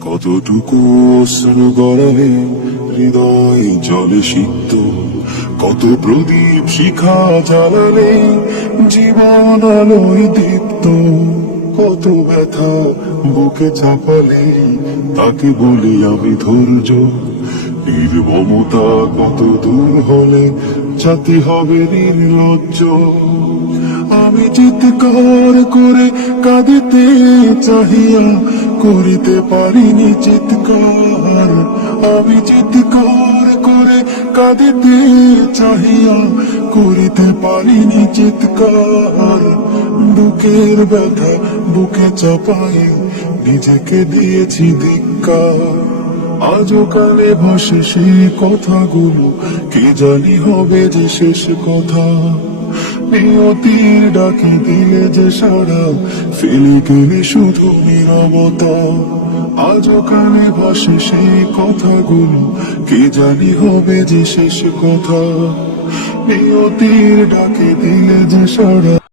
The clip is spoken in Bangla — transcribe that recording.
কতটুকু অশ্রু গড়ালে হৃদয় জলে সিক্ত, কত প্রদীপ শিখা জ্বালালে জীবন আলোয় দীপ্ত, কত ব্যথা বুকে চাপালে তাকে বলি আমি ধৈর্য। নির্মমতা কত দূর হলে জাতি হবে নির্লজ্জ। আমি চিৎকার করে কাঁদিতে চাহিয়া করিতে পারিনি চিৎকার। আমি চিৎকার করে কাঁদিতে চাহিয়া করিতে পারিনি চিৎকার। বুকের ব্যথা বুকে চাপাই নিজেকে দিয়েছি ধিক্কার। আজও কানে ভাসে সেই কথাগুলো, কে জানি হবে যে শেষ কথা। নিয়তির ডাকে দিলে যে সারা, ফেলে গেলে শুধু নীরবতা। আজও কানে ভাসে সেই কথাগুলো, কে জানি হবে যে শেষ কথা। নিয়তির ডাকে দিলে যে সারা।